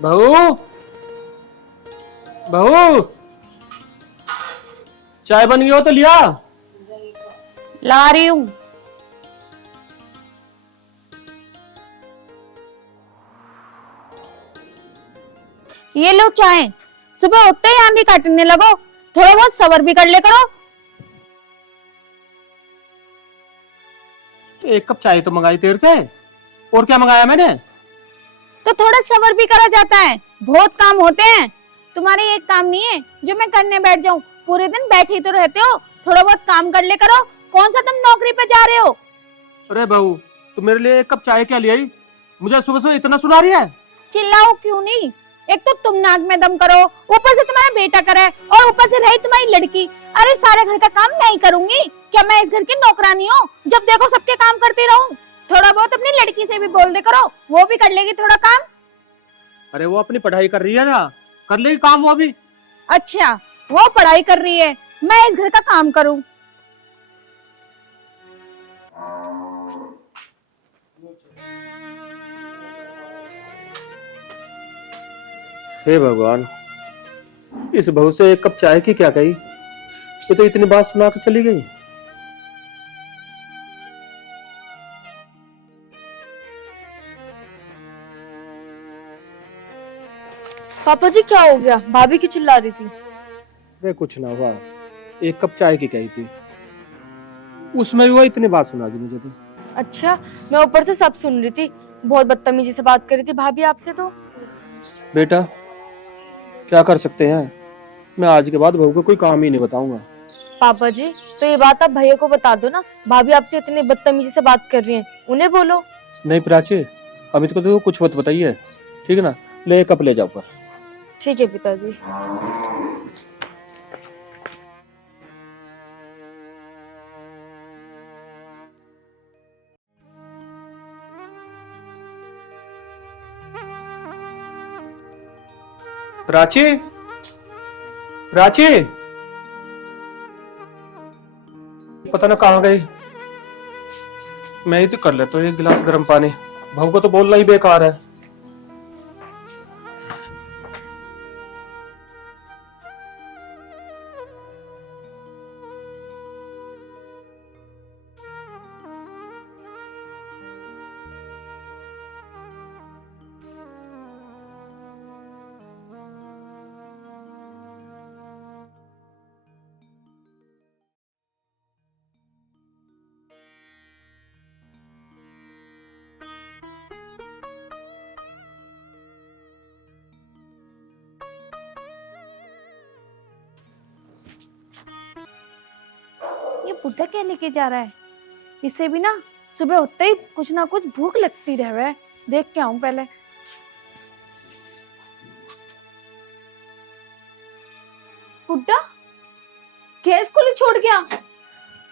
बहू, बहू, चाय बन गई हो तो लिया। ला रही हूँ। ये लो चाय। सुबह उठते ही आंधी काटने लगो, थोड़ा बहुत सब्र भी कर ले करो। एक कप चाय तो मंगाई देर से, और क्या मंगाया मैंने? तो थोड़ा सब्र भी करा जाता है, बहुत काम होते हैं। तुम्हारे एक काम नहीं है जो मैं करने बैठ जाऊं। पूरे दिन बैठी तो रहते हो, थोड़ा बहुत काम कर ले करो। कौन सा तुम नौकरी पे जा रहे हो? अरे बहू, तू मेरे लिए एक कप चाय क्या ले आई? मुझे सुबह सुबह इतना सुना रही है। चिल्लाओ क्यों नहीं? एक तो तुम नाक में दम करो, ऊपर से तुम्हारा बेटा करे, और ऊपर से रही तुम्हारी लड़की। अरे सारे घर का काम मैं ही करूंगी क्या? मैं इस घर की नौकरानी हूँ जब देखो सबके काम करती रहूं? थोड़ा बहुत अपनी लड़की से भी बोल दे करो, वो भी कर लेगी थोड़ा काम। अरे वो अपनी पढ़ाई कर रही है ना, कर लेगी काम वो भी। अच्छा, वो पढ़ाई कर रही है, मैं इस घर का काम करूं? हे भगवान, इस बहू से एक कप चाय की क्या कही, ये तो इतनी बात सुना के चली गई। पापा जी क्या हो गया? भाभी क्यों चिल्ला रही थी? अरे कुछ ना हुआ, एक कप चाय की कही थी, उसमें भी वो इतनी बात सुना दी मुझे तो। अच्छा, मैं ऊपर से सब सुन रही थी। बहुत बदतमीजी से बात कर रही थी भाभी आपसे तो। बेटा क्या कर सकते हैं, मैं आज के बाद बहू को कोई काम ही नहीं बताऊंगा। पापा जी तो ये बात आप भैया को बता दो ना, भाभी आपसे इतनी बदतमीजी से बात कर रही हैं, उन्हें बोलो। नहीं प्राची, अमित को तो कुछ मत बताइए, ठीक है ना? ले कप ले जाओ पर। ठीक है पिताजी। प्राची, प्राची, पता ना कहाँ गई। मैं ही तो कर लेता हूँ एक गिलास गर्म पानी, बहू को तो बोलना ही बेकार है। ये बुढ़ा क्या लेके जा रहा है? इसे भी ना सुबह उठते ही कुछ ना कुछ भूख लगती रहे है। देख के आऊं पहले। बुढ़ा गैस खुली छोड़ गया,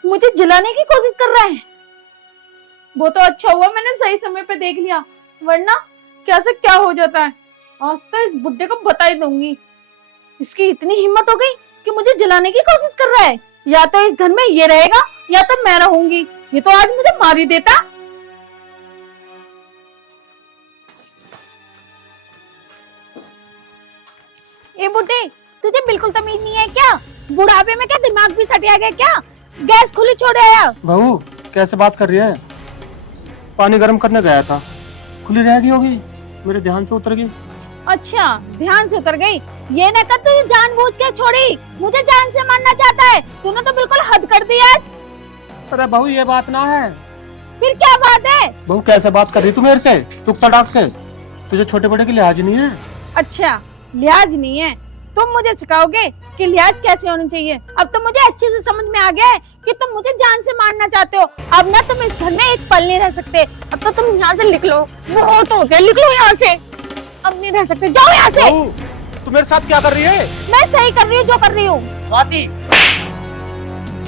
मुझे जलाने की कोशिश कर रहा है। वो तो अच्छा हुआ मैंने सही समय पे देख लिया, वरना क्या से क्या हो जाता है। आज तो इस बुड्ढे को बता ही दूंगी। इसकी इतनी हिम्मत हो गई कि मुझे जलाने की कोशिश कर रहा है। या तो इस घर में ये रहेगा या तो मैं रहूंगी। ये तो आज मुझे मार ही देता। ए बुड्ढे, तुझे बिल्कुल तमीज नहीं है क्या? बुढ़ापे में क्या दिमाग भी सटिया गया क्या? गैस खुली छोड़ आया। बहू कैसे बात कर रही है? पानी गर्म करने गया था, खुली रह गई होगी, मेरे ध्यान से उतर गई। अच्छा, ध्यान से उतर गई। ये न कर तुझे जानबूझ के छोड़ी, मुझे जान से मारना चाहता है। तूने तो बिल्कुल हद कर दी आज। अरे बहू ये बात ना है। फिर क्या बात है? बहू कैसे बात कर रही तू मेरे से, टुक तड़ाक से? तुझे छोटे बड़े की लिहाज नहीं है? अच्छा, लिहाज नहीं है? तुम मुझे सिखाओगे कि लिहाज कैसे होनी चाहिए? अब तो मुझे अच्छे से समझ में आ गया है कि तुम मुझे जान से मारना चाहते हो। अब ना तुम इस घर में एक पल नहीं रह सकते। अब तो तुम यहाँ से निकलो, बहुत हो गया, निकलो यहाँ से। अब नहीं रह सकते, जाओ यहाँ से। तू मेरे साथ क्या कर रही है? मैं सही कर रही हूँ जो कर रही हूँ। स्वाति,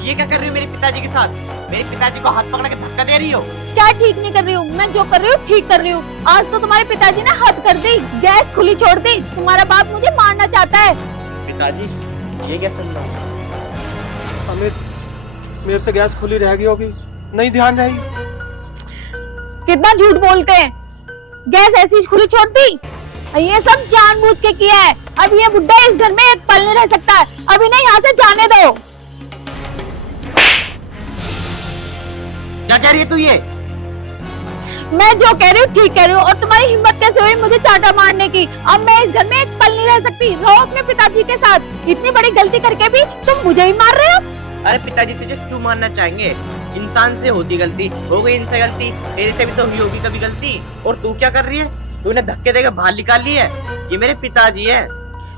ये क्या कर रही हो मेरे पिताजी के साथ? मेरे पिताजी को हाथ पकड़ के धक्का दे रही हो? क्या ठीक नहीं कर रही हूँ? मैं जो कर रही हूँ ठीक कर रही हूँ। आज तो तुम्हारे पिताजी ने हद कर दी, गैस खुली छोड़ दी। तुम्हारा बाप मुझे मारना चाहता है। पिताजी, ये क्या सुन रहा हूँ? अमित, मेरे से गैस खुली रह गई होगी, नहीं ध्यान रही। कितना झूठ बोलते हैं। गैस ऐसी खुली छोड़ दी? ये सब जानबूझ के किया है। अब ये बुड्ढा इस घर में एक पल नहीं रह सकता है। अब इन्हें यहाँ से जाने दो। क्या कह रही है तू ये? मैं जो कह रही हूँ ठीक कह रही हूँ। और तुम्हारी हिम्मत कैसे हुई मुझे चांटा मारने की? अब मैं इस घर में एक पल नहीं रह सकती। रहो अपने पिताजी के साथ। इतनी बड़ी गलती करके भी तुम मुझे ही मार रहे हो। अरे पिताजी तुझे क्यों मारना चाहेंगे? इंसान से होती गलती, हो गई इनसे गलती, तेरे से भी तो हुई होगी कभी गलती। और तू क्या कर रही है? तूने धक्के देकर बाहर निकाल ली है। ये मेरे पिताजी है।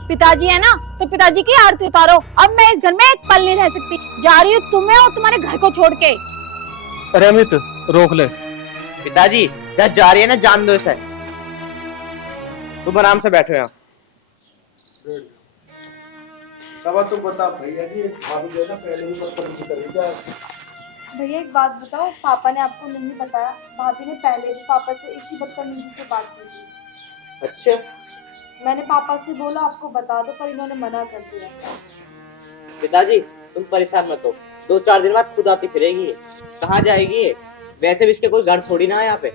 पिताजी है ना, तो पिताजी की आरती उतारो। अब मैं इस घर में एक पल नहीं रह सकती। जा रही हूँ तुम्हें और तुम्हारे घर को छोड़ के। अरे अमित रोक ले। पिताजी जहाँ जा रही है ना, जान दो इसे। तुम आराम से बैठो यहाँ। तुम बता भैया जी, भाभी जो है ना पहले ही बदतमीजी कर रही है। भैया एक बात बताओ, पापा ने आपको नहीं बताया? भाभी ने पहले भी पापा से इसी बदतमीजी से बात की थी। अच्छा, मैंने पापा से बोला आपको बता दो, पर इन्होंने मना कर दिया। पिताजी तुम परेशान मत हो। 2-4 दिन बाद खुद आती फिरेगी। कहाँ जाएगी ये? वैसे भी इसके कोई घर थोड़ी ना है यहाँ पे।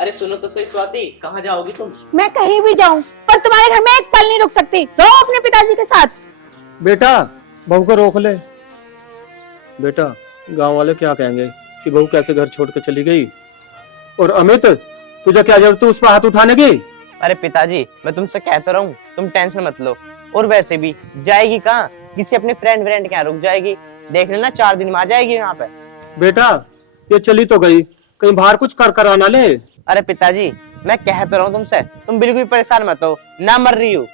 अरे सुनो तो सही स्वाति, कहाँ जाओगी तुम? मैं कहीं भी जाऊं, पर तुम्हारे घर में एक पल नहीं रुक सकती। रहो अपने पिताजी के साथ। बेटा बहू को रोक ले। बेटा गांव वाले क्या कहेंगे कि बहू कैसे घर छोड़ के चली गई। और अमित तुझे क्या जरूरत है उस पर हाथ उठाने की? अरे पिताजी मैं तुमसे कहता रहूं, तुम टेंशन मत लो। और वैसे भी जाएगी कहाँ? किसी अपने फ्रेंड के यहाँ रुक जाएगी। देख लेना 4 दिन में आ जाएगी यहाँ पे। बेटा ये चली तो गई, कहीं बाहर कुछ कर आना ले। अरे पिताजी मैं कहता रहूं तुमसे, तुम बिल्कुल भी परेशान मत हो। ना मर रही हो,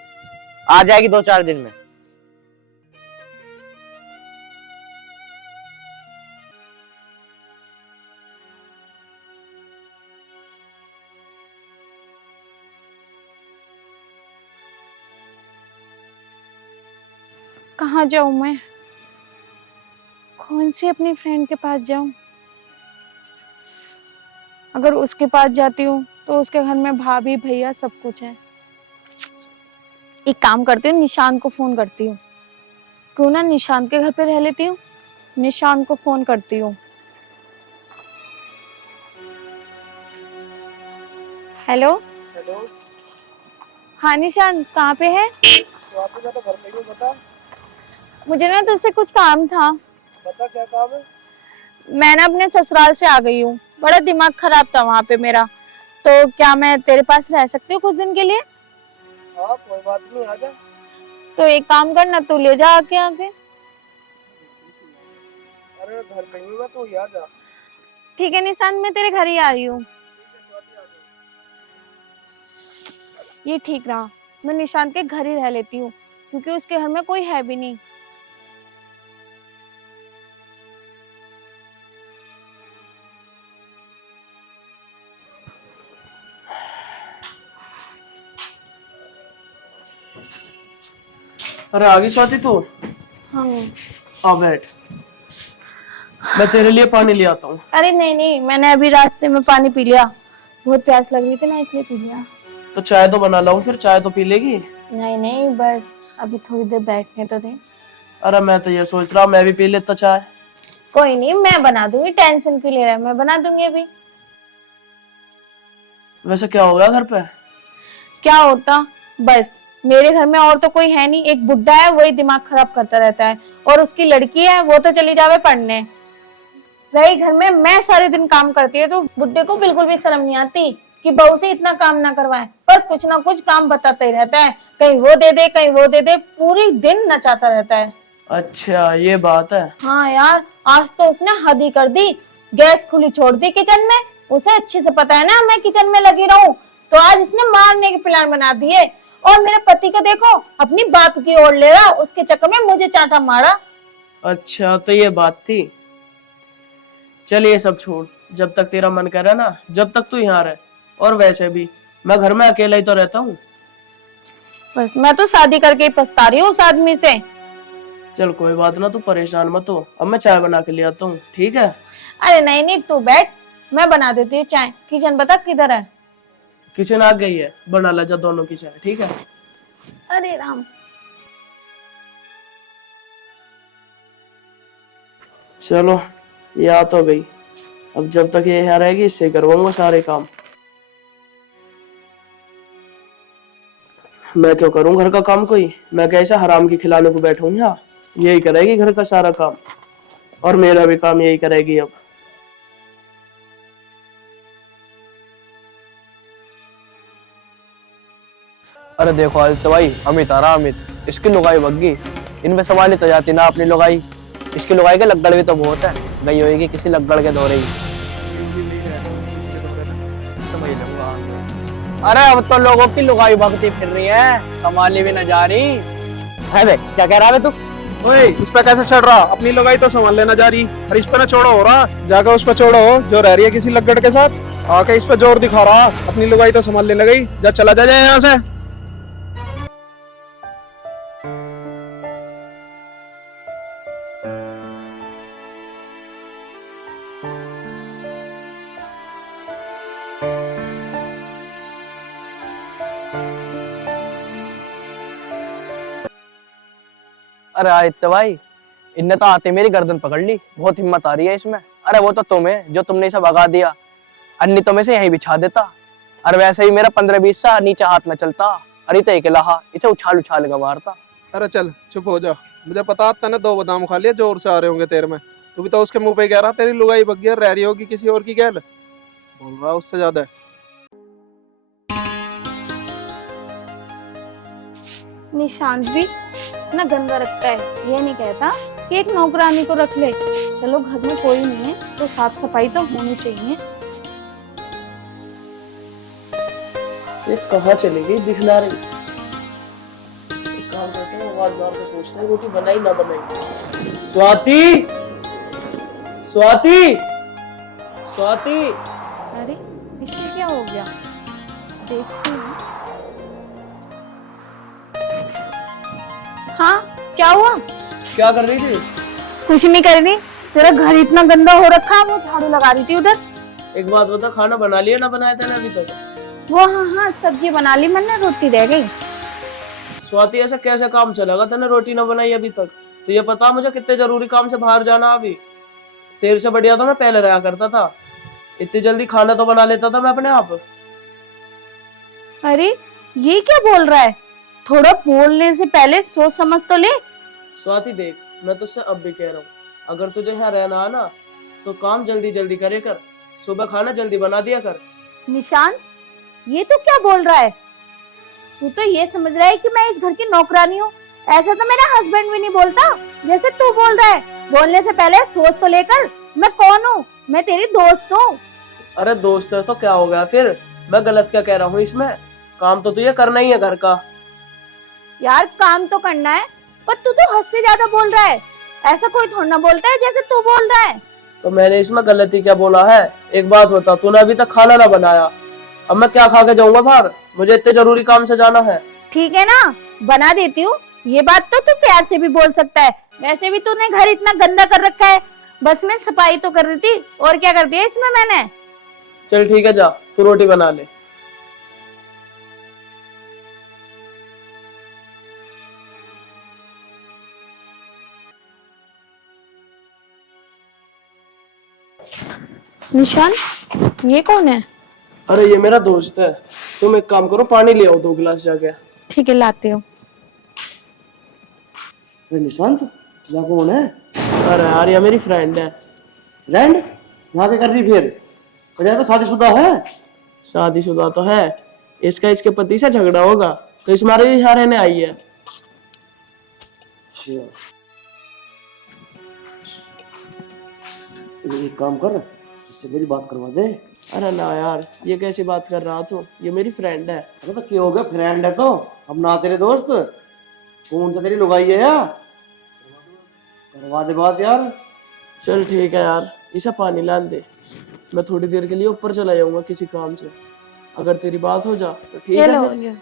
आ जाएगी 2-4 दिन में। कहाँ जाऊं मैं? कौन सी अपनी फ्रेंड के पास जाऊं? अगर उसके पास जाती हूँ तो उसके घर में भाभी भैया सब कुछ है। एक काम करती हूँ, निशान को फोन करती हूँ। क्यों ना निशान के घर पे रह लेती हूँ। निशान को फोन करती हूँ। हेलो। हेलो। हाँ निशान, कहाँ पे है? तो घर पे ही बता। मुझे ना तुझसे कुछ काम था। बता क्या काम है? मैं ना अपने ससुराल से आ गई हूँ। बड़ा दिमाग खराब था वहाँ पे मेरा। तो क्या मैं तेरे पास रह सकती हूँ कुछ दिन के लिए? हाँ कोई बात नहीं, आ जा। तो एक काम कर ना, तू ले जा आके आके। अरे घर पे ही मैं, तू आ जा। ठीक है निशान, मैं तेरे घर ही आ रही हूँ। ये ठीक रहा, मैं निशान के घर ही रह लेती हूँ, क्योंकि उसके घर में कोई है भी नहीं। अरे आगे स्वाति तू। हाँ। आ बैठ, मैं तेरे लिए पानी ले आता हूँ। अरे नहीं नहीं, मैंने अभी रास्ते में पानी पी लिया। बहुत प्यास लग रही थी ना, इसलिए पी लिया। तो चाय तो बना लाऊं, फिर चाय तो पी लेगी। नहीं नहीं, बस अभी थोड़ी देर बैठने तो दे। अरे मैं तो ये सोच रहा हूँ मैं भी पी लेता चाय। कोई नहीं, मैं बना दूंगी। टेंशन क्यों ले रहा है? मैं बना दूंगी अभी। वैसे क्या होगा घर पे? क्या होता, बस मेरे घर में और तो कोई है नहीं। एक बुड्ढा है, वही दिमाग खराब करता रहता है। और उसकी लड़की है, वो तो चली जावे पढ़ने। रही घर में मैं सारे दिन काम करती है, तो बुड्ढे को बिल्कुल भी शर्म नहीं आती कि बहू से इतना काम ना करवाए। पर कुछ ना कुछ काम बताता ही रहता है। कहीं वो दे दे, कहीं वो दे दे, पूरी दिन नचाता रहता है। अच्छा ये बात है। हाँ यार, आज तो उसने हद ही कर दी। गैस खुली छोड़ दी किचन में। उसे अच्छे से पता है ना मैं किचन में लगी रहूं, तो आज उसने मारने के प्लान बना दिए। और मेरे पति को देखो, अपनी बाप की ओर ले रहा, उसके चक्कर में मुझे चांटा मारा। अच्छा तो ये बात थी। चल ये सब छोड़, जब तक तेरा मन करे ना, जब तक तू यहाँ रहे। और वैसे भी मैं घर में अकेला ही तो रहता हूँ। बस मैं तो शादी करके ही पछता रही हूँ उस आदमी से। चल कोई बात ना, तू परेशान मत हो। अब मैं चाय बना के ले आता हूँ, ठीक है? अरे नहीं नहीं, तू बैठ, मैं बना देती हूँ चाय। किचन बता किधर है? किचन आ गई है, बना ला जा दोनों की चाय, ठीक है? अरे राम। चलो ये आ तो गई। अब जब तक ये यहाँ रहेगी इससे करवाऊंगा सारे काम। मैं क्यों करूं घर का काम कोई? मैं कैसे हराम की खिलाने को बैठूं यहाँ? यही करेगी घर का सारा काम और मेरा भी काम यही करेगी अब। अरे देखो आदित्य भाई, अमित आ रहा। अमित इसकी लुगाई बग्गी, इनमें संभाली तो जाती ना अपनी लुगाई। इसकी लुगाई के लग्गड़ भी तो बहुत है, गई होगी किसी लग्गड़ के दौरे ही। समझ लूंगा। अरे अब तो लोगों की लुगाई भगती फिर रही है, संभाली भी न जा रही है। बे क्या कह रहा है तू? ओए इस पे कैसे चढ़ रहा? अपनी लगाई तो संभाल लेना जा रही, और इस पे ना चौड़ा हो रहा। जाकर उस पे चौड़ा हो जो रह रही है किसी लग्गड़ के साथ, आके इस पे जोर दिखा रहा। अपनी लगाई तो संभाल लेने गई, जा चला जा जाए यहाँ से। अरे आदित्य भाई, इनने तो आते मेरी गर्दन पकड़ ली। बहुत हिम्मत आ रही है इसमें। अरे वो तो तुम है जो तुमने इसे भगा दिया, अन्नी तुम्हें से यहीं बिछा देता। अरे वैसे ही मेरा 15-20 सा नीचे हाथ न चलता। अरे तो अकेला इसे उछाल उछाल के मारता। अरे चल चुप हो जा, मुझे पता था ना 2 बादाम खा लिया जोर से आ रहे होंगे तेरे में। तू भी तो उसके मुंह पे कह रहा तेरी लुगाई बग्गी रह रही होगी किसी और की गैल। बोल रहा उससे ज्यादा। निशांत भी ना गंदा रखता है, ये नहीं कहता कि एक नौकरानी को रख ले। चलो घर में कोई नहीं है तो साफ सफाई तो होनी चाहिए। ये कहाँ चली गई, दिख ना रही। एक काम करते हैं, आवाज मार के पूछते हैं रोटी बनाई ना बनाई। स्वाति, स्वाति, स्वाति। अरे इससे क्या हो गया, देखती हूँ। हाँ क्या हुआ? क्या कर रही थी? कुछ नहीं कर रही, तेरा घर इतना गंदा हो रखा, वो झाड़ू लगा रही थी उधर। एक बात बता, खाना बना लिया ना बनाया था ना अभी तक? वो हाँ सब्जी बना ली मैंने, रोटी रह गई। स्वाति ऐसा कैसे काम चलेगा, तूने रोटी ना बनाई अभी तक? तो ये पता मुझे कितने जरूरी काम से बाहर जाना अभी। तेरे से बढ़िया तो मैं पहले रहा करता था, इतनी जल्दी खाना तो बना लेता था मैं अपने आप। अरे ये क्या बोल रहा है, थोड़ा बोलने से पहले सोच समझ तो ले। स्वाति देख, मैं तुझसे अब भी कह रहा हूँ, अगर तुझे यहाँ रहना है ना तो काम जल्दी जल्दी करे कर, सुबह खाना जल्दी बना दिया कर। निशान ये तो क्या बोल रहा है, तू तो ये समझ रहा है कि मैं इस घर की नौकरानी हूँ। ऐसा तो मेरा हस्बैंड भी नहीं बोलता जैसे तू बोल रहा है। बोलने से पहले सोच तो लेकर, मैं कौन हूँ, मैं तेरी दोस्त हूँ। अरे दोस्त है तो क्या हो गया फिर, मैं गलत क्या कह रहा हूँ इसमें? काम तो तुझे करना ही है घर का। यार काम तो करना है, पर तू तो हद से ज्यादा बोल रहा है। ऐसा कोई थोड़ा ना बोलता है जैसे तू बोल रहा है। तो मैंने इसमें गलती क्या बोला है? एक बात बता, तूने अभी तक खाना ना बनाया, अब मैं क्या खा के जाऊंगा बाहर? मुझे इतने जरूरी काम से जाना है। ठीक है ना, बना देती हूँ। ये बात तो तू प्यार से भी बोल सकता है। वैसे भी तूने घर इतना गंदा कर रखा है, बस मैं सफाई तो कर रही थी, और क्या कर दिया इसमें मैंने। चल ठीक है, जा तू रोटी बना ले। निशान ये कौन है? अरे ये मेरा दोस्त है। तुम एक काम करो, पानी ले आओ 2 गिलास जाके। ठीक है लाते हो। निशांत या कौन है? अरे यार ये मेरी फ्रेंड है। फ्रेंड? यहाँ पे कर रही फिर? वजह तो शादीशुदा है। शादीशुदा तो है, इसका इसके पति से झगड़ा होगा तो इस मारे यहाँ रहने आई है। एक काम कर, इससे मेरी बात करवा दे। अरे ना यार, ये कैसी बात कर रहा तू? ये मेरी फ्रेंड है। अरे तो क्या हो गया, फ्रेंड है तो अब ना तेरे दोस्त। कौन सा तेरी लुगाई है यार? करवा दे बात यार। चल ठीक है यार, इसे पानी लान दे, मैं थोड़ी देर के लिए ऊपर चला जाऊंगा किसी काम से। अगर तेरी बात हो जा तो ठीक है। फिर।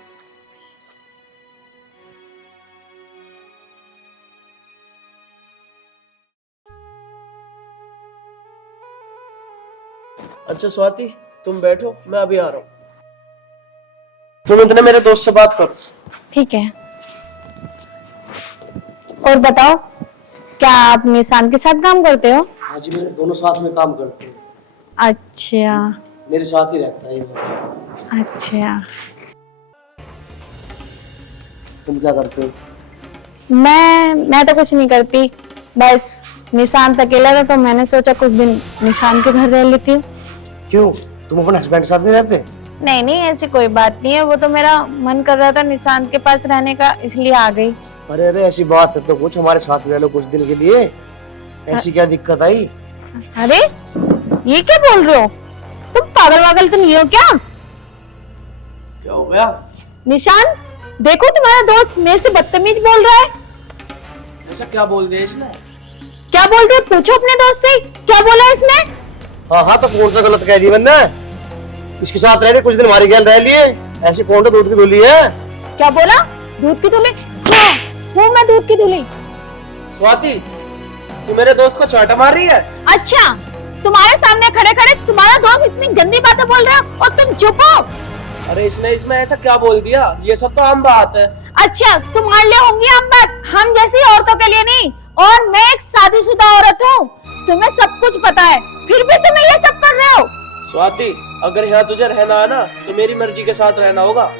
अच्छा स्वाति, तुम बैठो, मैं अभी आ रहा हूँ। तुम इतने मेरे दोस्त से बात करो। ठीक है। और बताओ, क्या आप निशान के साथ काम करते हो? हाँ जी, मेरे दोनों साथ में काम करते हैं। अच्छा मेरे साथ ही रहता है ये बंदा। अच्छा। तुम क्या करते हो? मैं तो कुछ नहीं करती, बस निशांत अकेला था तो मैंने सोचा कुछ दिन निशांत के घर रह लेती हूँ। क्यों, तुम अपने हस्बैंड के साथ नहीं रहते? नहीं नहीं, ऐसी कोई बात नहीं है, वो तो मेरा मन कर रहा था निशांत के पास रहने का, इसलिए आ गई। अरे अरे, ऐसी बात है तो कुछ हमारे साथ रह लो कुछ दिन के लिए, ऐसी क्या दिक्कत आई? अरे ये क्या बोल रहे हो, तुम पागल वागल तो नहीं हो क्या? क्या हो गया? निशांत देखो, तुम्हारा दोस्त मेरे से बदतमीज बोल रहा है। ऐसा क्या बोल दिया इसने? क्या बोल दिया, पूछो अपने दोस्त से, क्या बोला इसने? हाँ हाँ, तो कौन सा गलत कह दी मैंने? इसके साथ रह रहे कुछ दिन हमारी गैल रह लिए, ऐसी कौन सा दूध की धुली है? क्या बोला, दूध की धुली? हाँ, हूँ मैं दूध की धुली। स्वाति, तू मेरे दोस्त को चाटा मार रही है? अच्छा, तुम्हारे सामने खड़े खड़े तुम्हारा दोस्त इतनी गंदी बातें बोल रहा है और तुम चुप हो? अरे इसने इसमें ऐसा क्या बोल दिया? ये सब तो आम बात है। अच्छा, तुम्हारे लिए होंगी आम बात, हम जैसी औरतों के लिए नहीं। और मैं एक शादीशुदा औरत हूँ, तुम्हें सब कुछ पता है, फिर भी तुम ये सब कर रहे हो। स्वाति, अगर यहाँ तुझे रहना है ना तो मेरी मर्जी के साथ रहना होगा।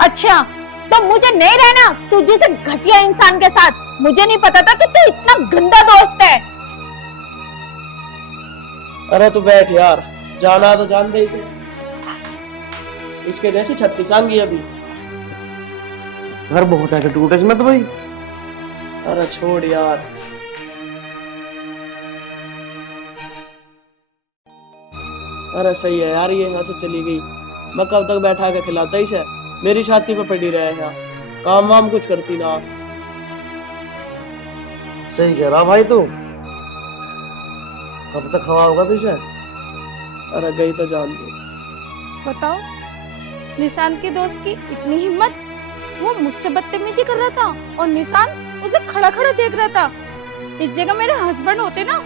अच्छा, तो मुझे नहीं रहना तू जैसे घटिया इंसान के साथ। मुझे नहीं पता था कि तू इतना गंदा दोस्त है। अरे तू बैठ यार, जाना तो जान दे इसे, इसके जैसे 36 आएंगी अभी। घर बहुत है टूटे इसमें तो भाई। अरे छोड़ यार। अरे सही है यार, ये यहाँ से चली गई, मैं कब तक बैठा के खिलाता इसे, मेरी छाती पे पड़ी रहे यहाँ, काम वाम कुछ करती ना। सही कह रहा भाई तू, कब तक हवा होगा तुझे? अरे गई तो जान दे। बताओ, निशांत के दोस्त की इतनी हिम्मत, वो मुझसे बदतमीजी कर रहा था और निशांत उसे खड़ा खड़ा देख रहा था। इस जगह मेरे हस्बैंड होते ना,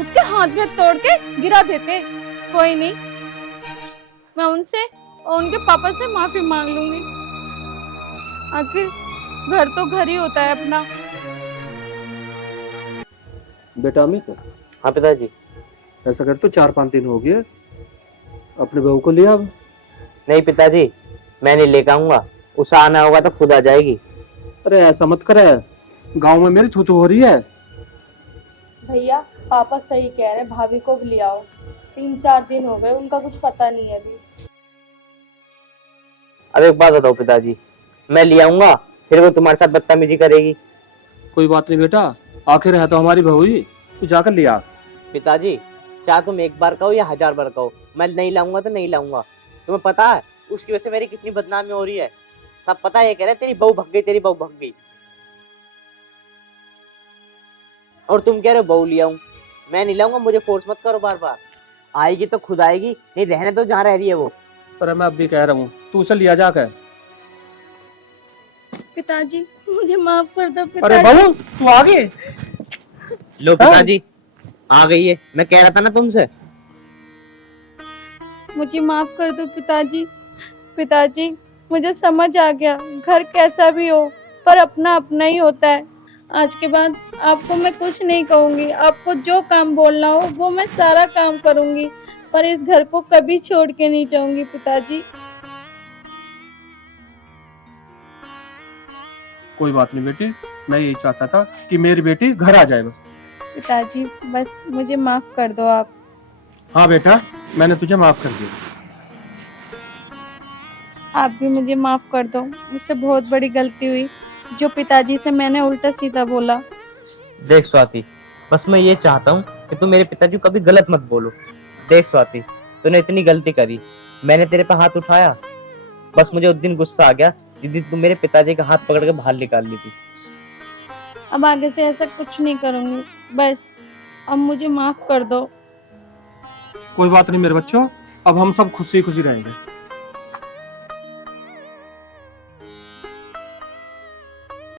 उसके हाथ में तोड़ के गिरा देते। कोई नहीं, मैं उनसे और उनके पापा से माफी मांग लूंगी, आखिर घर तो घर ही होता है अपना। बेटा अमित, हाँ पिताजी। ऐसा कर, तो 4-5 दिन हो गए, अपने बहू को लिया। अब नहीं पिताजी, मैं नहीं लेकर आऊंगा, उसे आना होगा तो खुद आ जाएगी। अरे ऐसा मत करे, गांव में मेरी थू हो रही है। भैया पापा सही कह रहे, भाभी को भी ले आओ, 3-4 दिन हो गए, उनका कुछ पता नहीं है अभी। अब एक बात बताओ पिताजी, मैं ले आऊंगा फिर वो तुम्हारे साथ बदतमीजी करेगी? कोई बात नहीं बेटा, आखिर है तो हमारी बहू ही, तू जाकर लिया। पिताजी, चाहे तुम एक बार कहो या 1000 बार कहो, मैं नहीं लाऊंगा तो नहीं लाऊंगा। तुम्हें पता है उसकी वजह से मेरी कितनी बदनामी हो रही है, सब पता है, ये कह रहे तेरी बहू भग गई, तेरी बहू भग गई, और तुम कह रहे हो बहू ले आऊं। मैं नहीं लाऊंगा, मुझे फोर्स मत करो बार बार, आएगी तो खुद आएगी, नहीं रहने तो जहाँ रह रही है वो। पर मैं अब भी कह रहा हूँ, तू उसे लिया जाकर। पिताजी मुझे माफ कर दो। अरे बहू, तू आ गई? लो पिताजी, आ गई है, मैं कह रहा था ना तुमसे। मुझे माफ कर दो पिताजी। पिताजी मुझे समझ आ गया, घर कैसा भी हो पर अपना अपना ही होता है। आज के बाद आपको मैं कुछ नहीं कहूंगी, आपको जो काम बोलना हो वो मैं सारा काम करूंगी, पर इस घर को कभी छोड़ के नहीं जाऊंगी पिताजी। कोई बात नहीं बेटी, मैं यही चाहता था कि मेरी बेटी घर आ जाए बस। पिताजी बस मुझे माफ कर दो आप। हाँ बेटा, मैंने तुझे माफ कर दिया। आप भी मुझे माफ कर दो, मुझसे बहुत बड़ी गलती हुई, जो पिताजी से मैंने उल्टा सीधा बोला। देख स्वाति, बस मैं ये चाहता हूँ कि तू मेरे पिताजी को कभी गलत मत बोलो। देख स्वाति, तूने इतनी गलती करी, मैंने तेरे पे हाथ उठाया, बस मुझे उस दिन गुस्सा आ गया जिस दिन तू मेरे पिताजी का हाथ पकड़ के बाहर निकाल ली थी। अब आगे से ऐसा कुछ नहीं करूंगी, बस अब मुझे माफ कर दो। कोई बात नहीं मेरे बच्चों, अब हम सब खुशी खुशी रहेंगे।